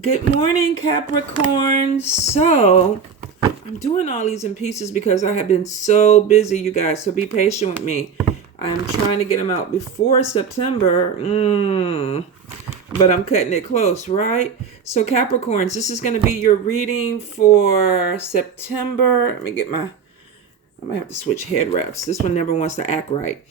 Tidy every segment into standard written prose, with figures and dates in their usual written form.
Good morning, Capricorn. So, I'm doing all these in pieces because I have been so busy, you guys. So be patient with me. I'm trying to get them out before September. But I'm cutting it close, right? So Capricorns, this is going to be your reading for September. I'm going to have to switch head wraps. This one never wants to act right.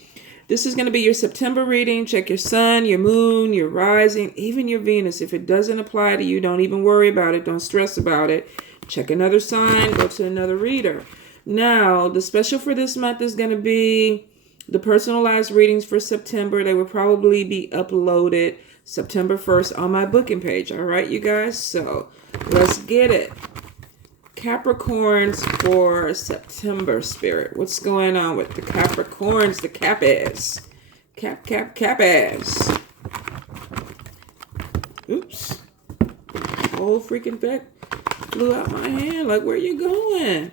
This is going to be your September reading. Check your sun, your moon, your rising, even your Venus. If it doesn't apply to you, don't even worry about it. Don't stress about it. Check another sign. Go to another reader. Now, the special for this month is going to be the personalized readings for September. They will probably be uploaded September 1st on my booking page. All right, you guys? So let's get it. Capricorns for September, Spirit. What's going on with the Capricorns? The Cappies. Cappies. Oops. Whole freaking deck flew out my hand. Like, where you going?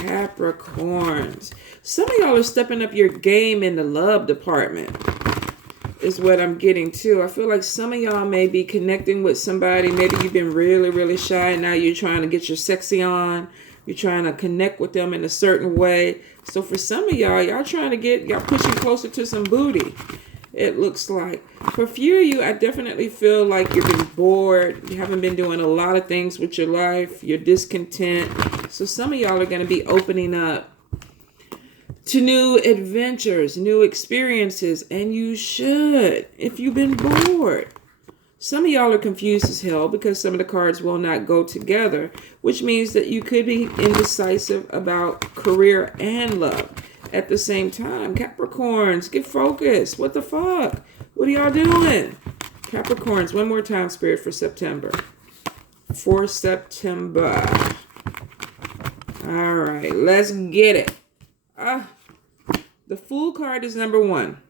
Capricorns. Some of y'all are stepping up your game in the love department. Is what I'm getting to. I feel like some of y'all may be connecting with somebody. Maybe you've been really, really shy and now you're trying to get your sexy on. You're trying to connect with them in a certain way. So for some of y'all trying to y'all pushing closer to some booty. It looks like. For a few of you, I definitely feel like you've been bored. You haven't been doing a lot of things with your life. You're discontent. So some of y'all are going to be opening up to new adventures, new experiences, and you should if you've been bored. Some of y'all are confused as hell because some of the cards will not go together, which means that you could be indecisive about career and love at the same time. Capricorns, get focused. What the fuck? What are y'all doing? Capricorns, one more time, Spirit, for September. For September. All right, let's get it. The Fool card is number one.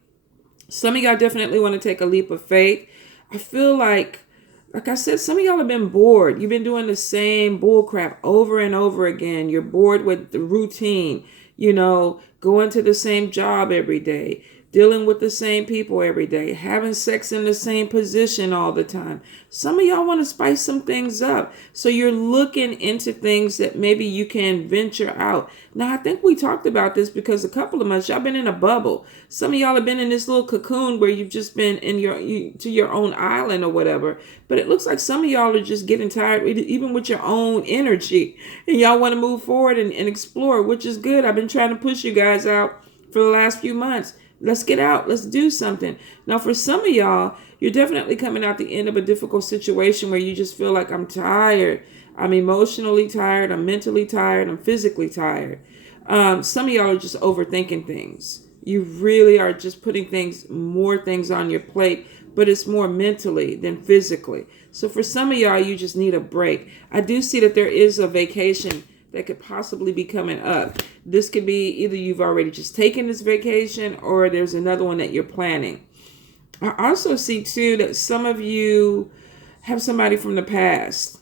Some of y'all definitely want to take a leap of faith. I feel like I said, some of y'all have been bored. You've been doing the same bull crap over and over again. You're bored with the routine, going to the same job every day, dealing with the same people every day, having sex in the same position all the time. Some of y'all want to spice some things up. So you're looking into things that maybe you can venture out. Now, I think we talked about this because a couple of months, y'all been in a bubble. Some of y'all have been in this little cocoon where you've just been to your own island or whatever. But it looks like some of y'all are just getting tired, even with your own energy. And y'all want to move forward and explore, which is good. I've been trying to push you guys out for the last few months. Let's get out. Let's do something. Now, for some of y'all, you're definitely coming out the end of a difficult situation where you just feel like I'm tired. I'm emotionally tired. I'm mentally tired. I'm physically tired. Some of y'all are just overthinking things. You really are just putting more things on your plate, but it's more mentally than physically. So for some of y'all, you just need a break. I do see that there is a vacation that could possibly be coming up. This could be either you've already just taken this vacation or there's another one that you're planning. I also see too that some of you have somebody from the past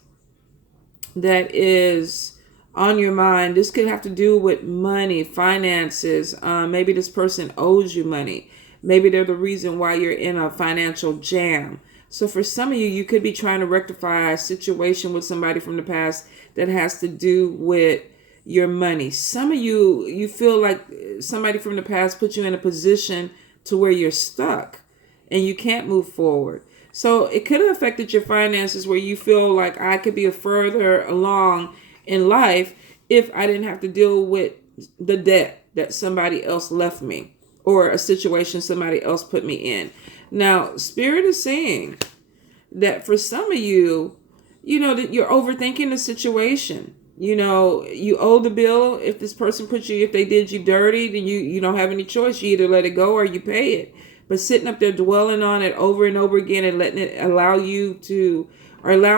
that is on your mind. This could have to do with money, finances. Maybe this person owes you money. Maybe they're the reason why you're in a financial jam. So for some of you, you could be trying to rectify a situation with somebody from the past that has to do with your money. Some of you feel like somebody from the past put you in a position to where you're stuck and you can't move forward. So it could have affected your finances where you feel like I could be further along in life if I didn't have to deal with the debt that somebody else left me or a situation somebody else put me in. Now, Spirit is saying that for some of you, that you're overthinking the situation. You owe the bill. If this person if they did you dirty, then you don't have any choice. You either let it go or you pay it. But sitting up there dwelling on it over and over again and allowing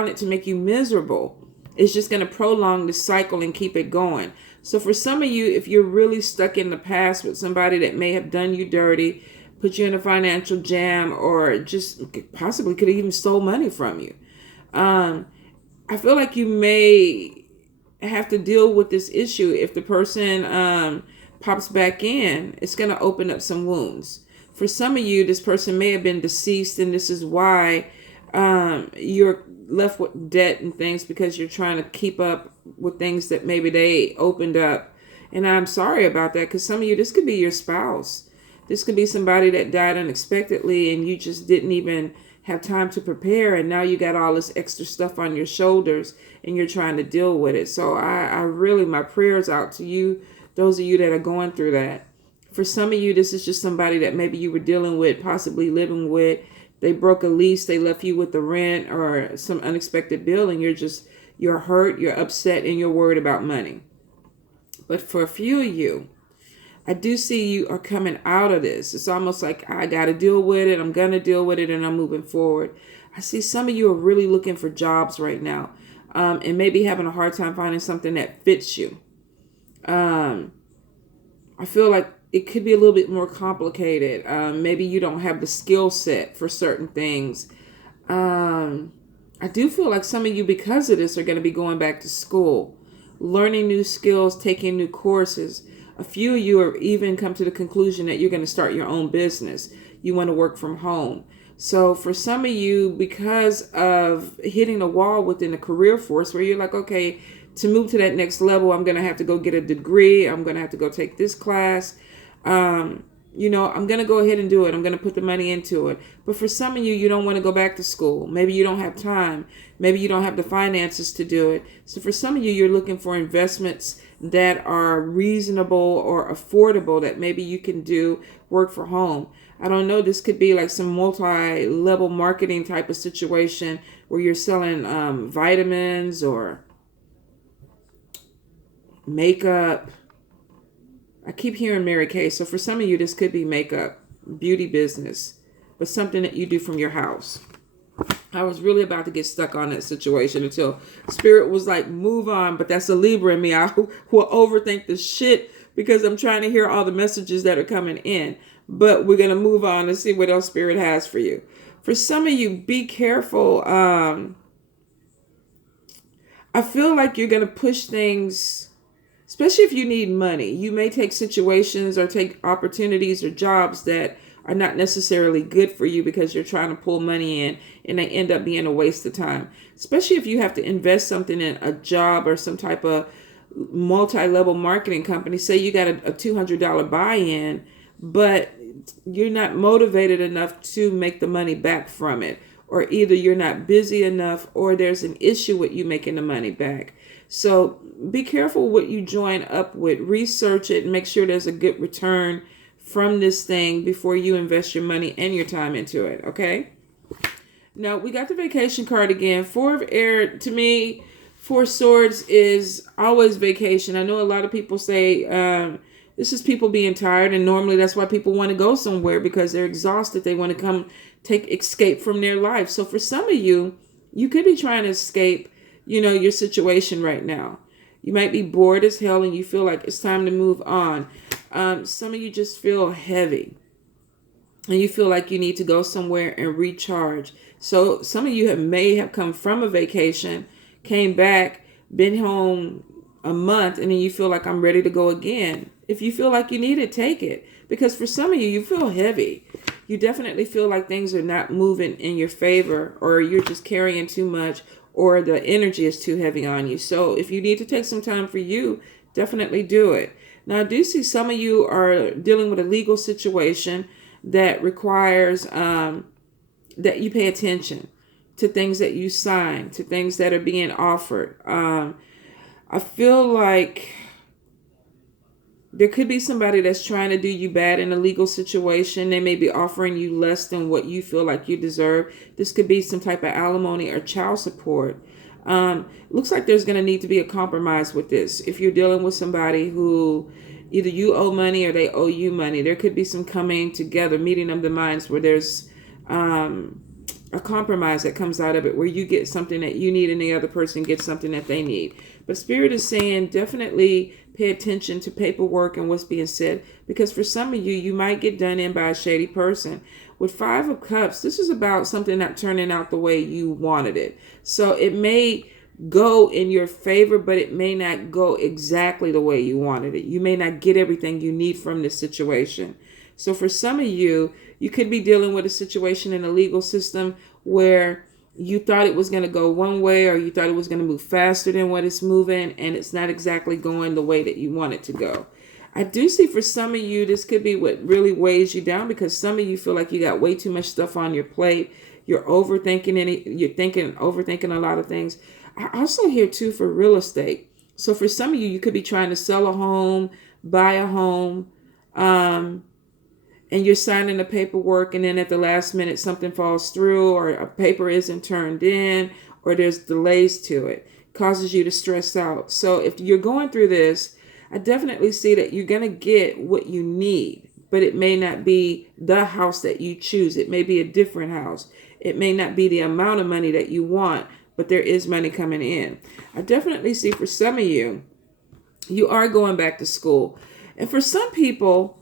it to make you miserable, it's just going to prolong the cycle and keep it going. So for some of you, if you're really stuck in the past with somebody that may have done you dirty, put you in a financial jam, or just possibly could have even stole money from you, I feel like you may have to deal with this issue. If the person pops back in, it's going to open up some wounds. For some of you, this person may have been deceased, and this is why You're left with debt and things because you're trying to keep up with things that maybe they opened up. And I'm sorry about that, because some of you, this could be your spouse. This could be somebody that died unexpectedly and you just didn't even have time to prepare. And now you got all this extra stuff on your shoulders and you're trying to deal with it. So I really, my prayers out to you, those of you that are going through that. For some of you, this is just somebody that maybe you were dealing with, possibly living with. They broke a lease, they left you with the rent or some unexpected bill, and you're hurt, you're upset, and you're worried about money. But for a few of you, I do see you are coming out of this. It's almost like, I got to deal with it, I'm going to deal with it, and I'm moving forward. I see some of you are really looking for jobs right now, and maybe having a hard time finding something that fits you. I feel like it could be a little bit more complicated. Maybe you don't have the skill set for certain things. I do feel like some of you, because of this, are going to be going back to school, learning new skills, taking new courses. A few of you are even come to the conclusion that you're going to start your own business. You want to work from home. So for some of you, because of hitting a wall within the career force where you're like, okay, to move to that next level, I'm going to have to go get a degree. I'm going to have to go take this class. I'm going to go ahead and do it. I'm going to put the money into it. But for some of you, you don't want to go back to school. Maybe you don't have time. Maybe you don't have the finances to do it. So for some of you, you're looking for investments that are reasonable or affordable that maybe you can do work for home. I don't know. This could be like some multi-level marketing type of situation where you're selling vitamins or makeup. I keep hearing Mary Kay. So for some of you, this could be makeup, beauty business, but something that you do from your house. I was really about to get stuck on that situation until Spirit was like, move on. But that's a Libra in me. I will overthink the shit because I'm trying to hear all the messages that are coming in. But we're going to move on and see what else Spirit has for you. For some of you, be careful. I feel like you're going to push things, especially if you need money. You may take situations or take opportunities or jobs that are not necessarily good for you because you're trying to pull money in and they end up being a waste of time. Especially if you have to invest something in a job or some type of multi-level marketing company. Say you got a $200 buy-in, but you're not motivated enough to make the money back from it. Or either you're not busy enough or there's an issue with you making the money back. So be careful what you join up with. Research it and make sure there's a good return from this thing before you invest your money and your time into it. Okay. Now we got the vacation card again. 4 of air, to me, 4 swords is always vacation. I know a lot of people say this is people being tired, and normally that's why people want to go somewhere because they're exhausted. They want to come escape from their life. So for some of you, you could be trying to escape, your situation right now. You might be bored as hell and you feel like it's time to move on. Some of you just feel heavy and you feel like you need to go somewhere and recharge. So some of you may have come from a vacation, came back, been home a month, and then you feel like I'm ready to go again. If you feel like you need it, take it. Because for some of you, you feel heavy. You definitely feel like things are not moving in your favor, or you're just carrying too much, or the energy is too heavy on you. So if you need to take some time for you, definitely do it. Now, I do see some of you are dealing with a legal situation that requires that you pay attention to things that you sign, to things that are being offered. I feel like there could be somebody that's trying to do you bad in a legal situation. They may be offering you less than what you feel like you deserve. This could be some type of alimony or child support. Looks like there's going to need to be a compromise with this. If you're dealing with somebody who either you owe money or they owe you money, there could be some coming together, meeting of the minds where there's a compromise that comes out of it, where you get something that you need and the other person gets something that they need. But Spirit is saying definitely pay attention to paperwork and what's being said, because for some of you, you might get done in by a shady person. With 5 of Cups, this is about something not turning out the way you wanted it. So it may go in your favor, but it may not go exactly the way you wanted it. You may not get everything you need from this situation. So for some of you, you could be dealing with a situation in the legal system where you thought it was going to go one way, or you thought it was going to move faster than what it's moving, and it's not exactly going the way that you want it to go. I do see for some of you, this could be what really weighs you down, because some of you feel like you got way too much stuff on your plate. You're overthinking overthinking a lot of things. I also hear too for real estate. So for some of you, you could be trying to sell a home, buy a home, and you're signing the paperwork, and then at the last minute something falls through, or a paper isn't turned in, or there's delays to it. Causes you to stress out. So if you're going through this, I definitely see that you're going to get what you need, but it may not be the house that you choose. It may be a different house. It may not be the amount of money that you want, but there is money coming in. I definitely see for some of you, you are going back to school. And for some people,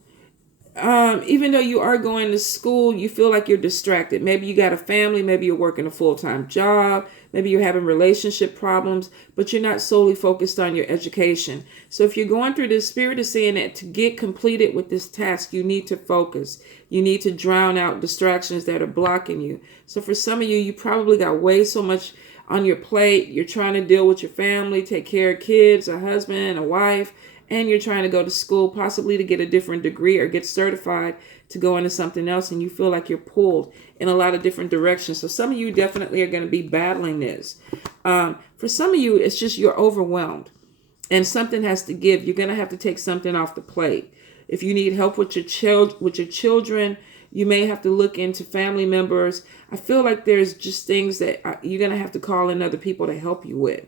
even though you are going to school, you feel like you're distracted. Maybe you got a family, maybe you're working a full-time job, maybe you're having relationship problems, but you're not solely focused on your education. So if you're going through this, Spirit is saying that to get completed with this task, you need to focus. You need to drown out distractions that are blocking you. So for some of you, you probably got way so much on your plate. You're trying to deal with your family, take care of kids, a husband, a wife, and you're trying to go to school, possibly to get a different degree or get certified to go into something else, and you feel like you're pulled in a lot of different directions. So some of you definitely are going to be battling this. For some of you, it's just you're overwhelmed, and something has to give. You're going to have to take something off the plate. If you need help with your children, you may have to look into family members. I feel like there's just things that you're going to have to call in other people to help you with.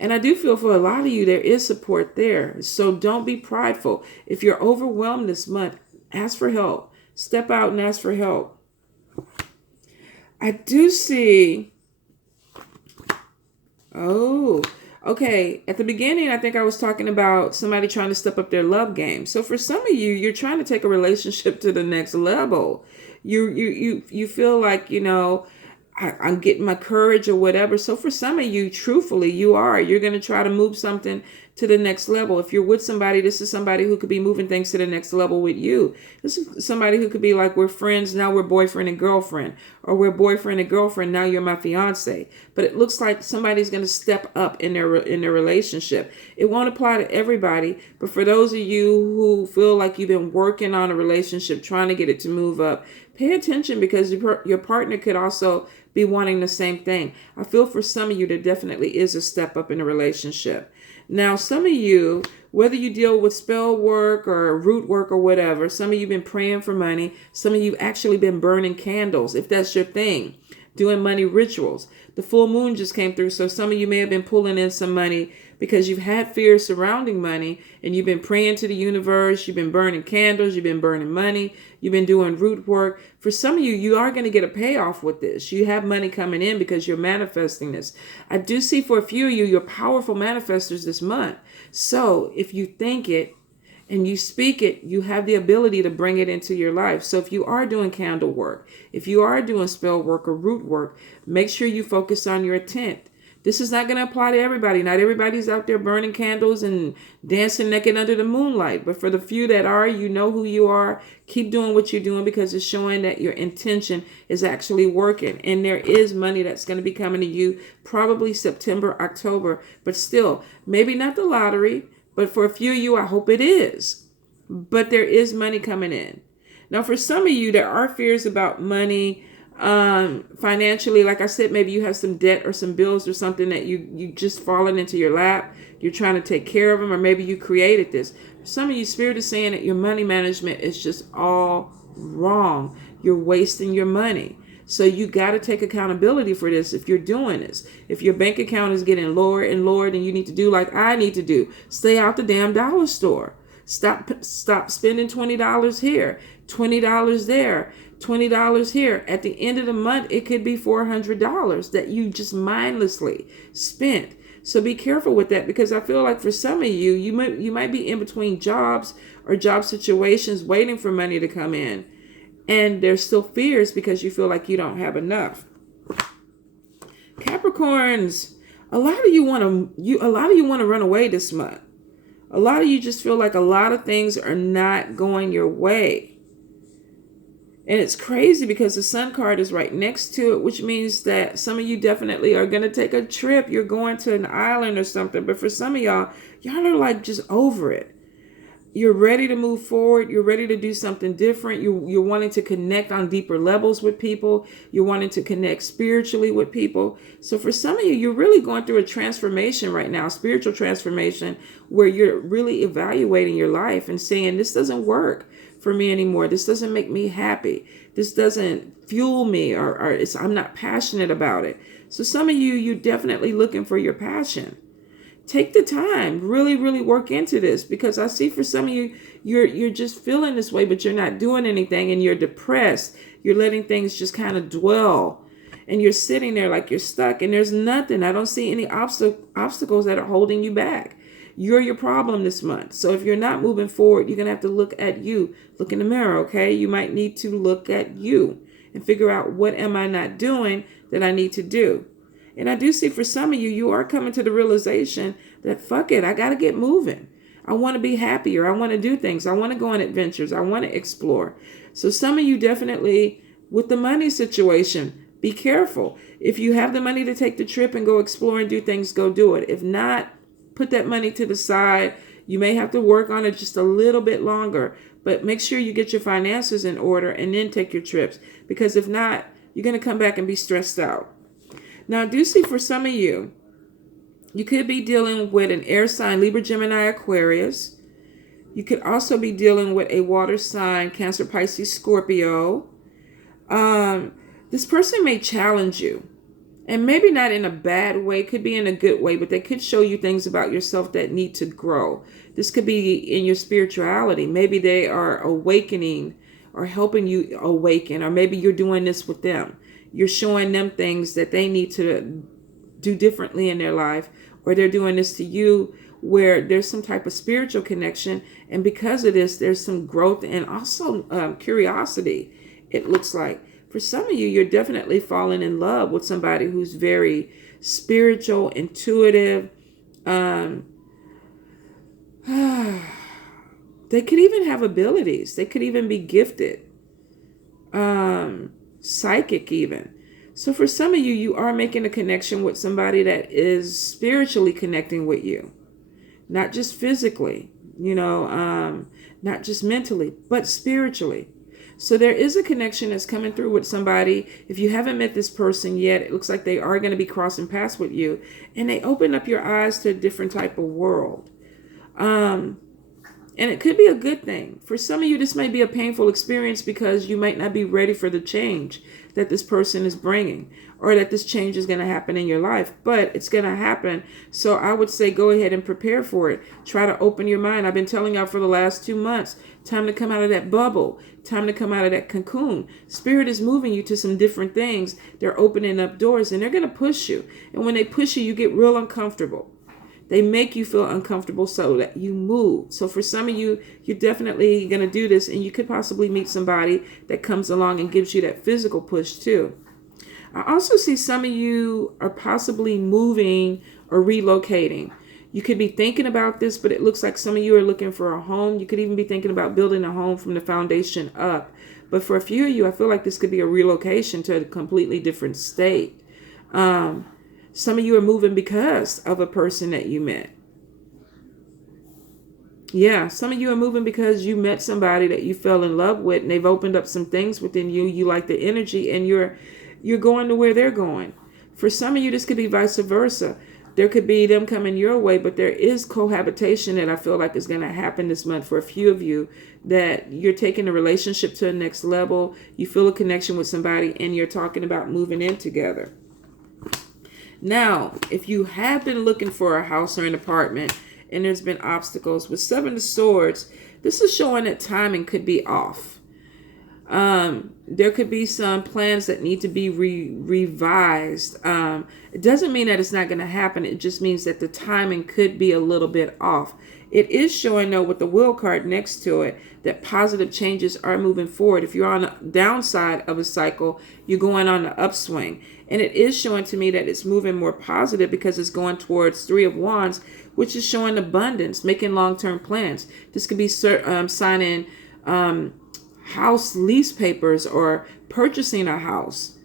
And I do feel for a lot of you, there is support there. So don't be prideful. If you're overwhelmed this month, ask for help. Step out and ask for help. I do see. Oh, okay. At the beginning, I think I was talking about somebody trying to step up their love game. So for some of you, you're trying to take a relationship to the next level. You feel like, I'm getting my courage or whatever. So for some of you, truthfully, you're going to try to move something to the next level. If you're with somebody, this is somebody who could be moving things to the next level with you. This is somebody who could be like, we're friends, now we're boyfriend and girlfriend, or we're boyfriend and girlfriend, now you're my fiance. But it looks like somebody's going to step up in their relationship. It won't apply to everybody, but for those of you who feel like you've been working on a relationship, trying to get it to move up, pay attention, because your partner could also be wanting the same thing. I feel for some of you, there definitely is a step up in a relationship. Now, some of you, whether you deal with spell work or root work or whatever, some of you have been praying for money. Some of you actually been burning candles, if that's your thing, doing money rituals. The full moon just came through, so some of you may have been pulling in some money because you've had fears surrounding money, and you've been praying to the universe, you've been burning candles, you've been burning money, you've been doing root work. For some of you, you are going to get a payoff with this. You have money coming in because you're manifesting this. I do see for a few of you, you're powerful manifestors this month. So if you think it and you speak it, you have the ability to bring it into your life. So if you are doing candle work, if you are doing spell work or root work, make sure you focus on your intent. This is not going to apply to everybody. Not everybody's out there burning candles and dancing naked under the moonlight. But for the few that are, you know who you are. Keep doing what you're doing, because it's showing that your intention is actually working. And there is money that's going to be coming to you probably September, October. But still, maybe not the lottery. But for a few of you, I hope it is. But there is money coming in. Now, for some of you, there are fears about money. Financially, like I said, maybe you have some debt or some bills or something that you just fallen into your lap. You're trying to take care of them, or maybe you created this. Some of you, Spirit is saying that your money management is just all wrong. You're wasting your money. So you got to take accountability for this if you're doing this. If your bank account is getting lower and lower, then you need to do like I need to do. Stay out the damn dollar store. Stop spending $20 here, $20 there, $20 here. At the end of the month, it could be $400 that you just mindlessly spent. So be careful with that, because I feel like for some of you, you might be in between jobs or job situations waiting for money to come in. And there's still fears because you feel like you don't have enough. Capricorns, a lot of you want to run away this month. A lot of you just feel like a lot of things are not going your way. And it's crazy because the sun card is right next to it, which means that some of you definitely are going to take a trip. You're going to an island or something. But for some of y'all are like just over it. You're ready to move forward. You're ready to do something different. You're wanting to connect on deeper levels with people. You're wanting to connect spiritually with people. So for some of you, you're really going through a transformation right now, spiritual transformation, where you're really evaluating your life and saying, this doesn't work for me anymore. This doesn't make me happy. This doesn't fuel me, or I'm not passionate about it. So some of you, you're definitely looking for your passion. Take the time, really, really work into this, because I see for some of you, you're just feeling this way, but you're not doing anything, and you're depressed. You're letting things just kind of dwell, and you're sitting there like you're stuck, and there's nothing. I don't see any obstacles that are holding you back. You're your problem this month. So if you're not moving forward, you're going to have to look at you. Look in the mirror, okay? You might need to look at you and figure out, what am I not doing that I need to do? And I do see for some of you, you are coming to the realization that, fuck it, I got to get moving. I want to be happier. I want to do things. I want to go on adventures. I want to explore. So some of you definitely, with the money situation, be careful. If you have the money to take the trip and go explore and do things, go do it. If not, put that money to the side. You may have to work on it just a little bit longer, but make sure you get your finances in order and then take your trips. Because if not, you're going to come back and be stressed out. Now, I do see for some of you, you could be dealing with an air sign, Libra, Gemini, Aquarius. You could also be dealing with a water sign, Cancer, Pisces, Scorpio. This person may challenge you, and maybe not in a bad way, could be in a good way, but they could show you things about yourself that need to grow. This could be in your spirituality. Maybe they are awakening or helping you awaken, or maybe you're doing this with them. You're showing them things that they need to do differently in their life, or they're doing this to you where there's some type of spiritual connection. And because of this, there's some growth and also curiosity, it looks like. For some of you, you're definitely falling in love with somebody who's very spiritual, intuitive. They could even have abilities. They could even be gifted. Psychic even. So for some of you, you are making a connection with somebody that is spiritually connecting with you. Not just physically, not just mentally, but spiritually. So there is a connection that's coming through with somebody. If you haven't met this person yet, it looks like they are going to be crossing paths with you. And they open up your eyes to a different type of world. And it could be a good thing. For some of you, this may be a painful experience because you might not be ready for the change that this person is bringing, or that this change is going to happen in your life, but it's going to happen. So I would say go ahead and prepare for it. Try to open your mind. I've been telling y'all for the last 2 months, time to come out of that bubble, time to come out of that cocoon. Spirit is moving you to some different things. They're opening up doors, and they're going to push you. And when they push you, you get real uncomfortable. They make you feel uncomfortable so that you move. So for some of you, you're definitely going to do this, and you could possibly meet somebody that comes along and gives you that physical push too. I also see some of you are possibly moving or relocating. You could be thinking about this, but it looks like some of you are looking for a home. You could even be thinking about building a home from the foundation up. But for a few of you, I feel like this could be a relocation to a completely different state. Some of you are moving because of a person that you met. Yeah, some of you are moving because you met somebody that you fell in love with, and they've opened up some things within you. You like the energy, and you're going to where they're going. For some of you, this could be vice versa. There could be them coming your way, but there is cohabitation that I feel like is going to happen this month for a few of you, that you're taking the relationship to the next level. You feel a connection with somebody, and you're talking about moving in together. Now, if you have been looking for a house or an apartment and there's been obstacles, with 7 of Swords, this is showing that timing could be off. There could be some plans that need to be revised. It doesn't mean that it's not going to happen. It just means that the timing could be a little bit off. It is showing, though, with the Wheel card next to it, that positive changes are moving forward. If you're on the downside of a cycle, you're going on the upswing. And it is showing to me that it's moving more positive because it's going towards 3 of Wands, which is showing abundance, making long-term plans. This could be signing house lease papers or purchasing a house.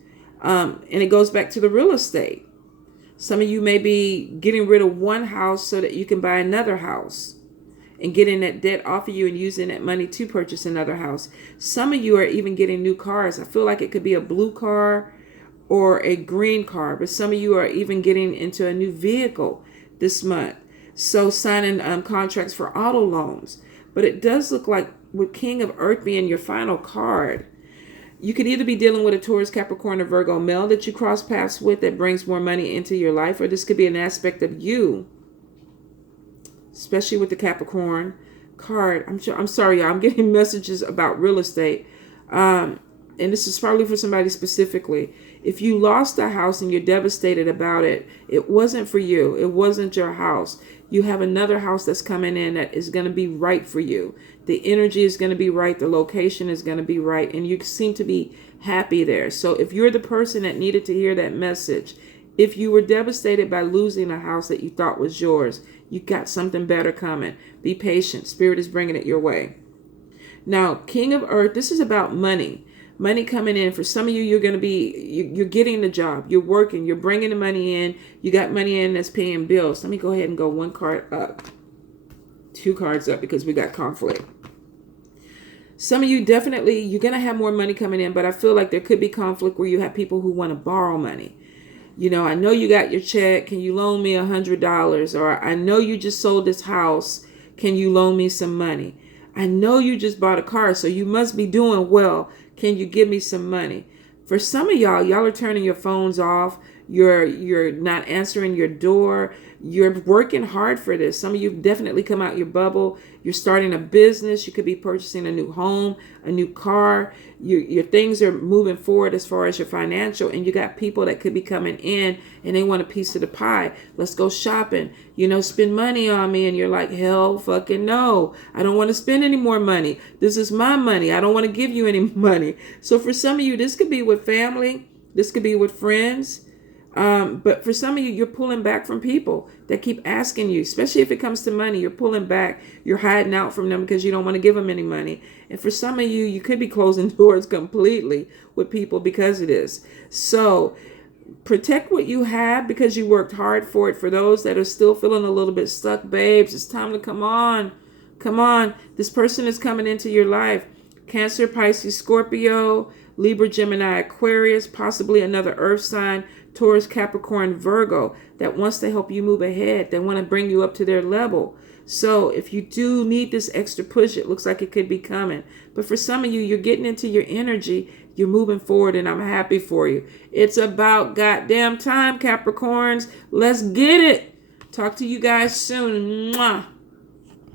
And it goes back to the real estate. Some of you may be getting rid of one house so that you can buy another house and getting that debt off of you and using that money to purchase another house. Some of you are even getting new cars. I feel like it could be a blue car or a green car, but some of you are even getting into a new vehicle this month. So signing contracts for auto loans. But it does look like with King of Earth being your final card, you could either be dealing with a Taurus, Capricorn, or Virgo male that you cross paths with that brings more money into your life, or this could be an aspect of you, especially with the Capricorn card. I'm sorry, y'all. I'm getting messages about real estate. And this is probably for somebody specifically. If you lost a house and you're devastated about it, it wasn't for you. It wasn't your house. You have another house that's coming in that is going to be right for you. The energy is going to be right. The location is going to be right. And you seem to be happy there. So if you're the person that needed to hear that message, if you were devastated by losing a house that you thought was yours, you got something better coming. Be patient. Spirit is bringing it your way. Now, King of Earth, this is about money. Money coming in. For some of you, you're going to be, you're getting the job. You're working. You're bringing the money in. You got money in that's paying bills. Let me go ahead and go one card up. Two cards up because we got conflict. Some of you definitely, you're going to have more money coming in, but I feel like there could be conflict where you have people who want to borrow money. You know, I know you got your check. Can you loan me $100? Or I know you just sold this house. Can you loan me some money? I know you just bought a car, so you must be doing well. Can you give me some money? For some of y'all are turning your phones off. You're not answering your door. You're working hard for this. Some of you definitely come out your bubble. You're starting a business. You could be purchasing a new home, a new car. Your things are moving forward as far as your financial, and you got people that could be coming in and they want a piece of the pie. Let's go shopping. You know, spend money on me. And you're like, hell fucking no. I don't want to spend any more money. This is my money. I don't want to give you any money. So for some of you, this could be with family. This could be with friends. But for some of you, you're pulling back from people that keep asking you, especially if it comes to money. You're pulling back. You're hiding out from them because you don't want to give them any money. And for some of you, you could be closing doors completely with people because of this. So protect what you have because you worked hard for it. For those that are still feeling a little bit stuck, babes, it's time to come on. Come on. This person is coming into your life. Cancer, Pisces, Scorpio, Libra, Gemini, Aquarius, possibly another earth sign, Taurus, Capricorn, Virgo, that wants to help you move ahead. They want to bring you up to their level. So if you do need this extra push, it looks like it could be coming. But for some of you, you're getting into your energy. You're moving forward, and I'm happy for you. It's about goddamn time, Capricorns. Let's get it. Talk to you guys soon. Mwah.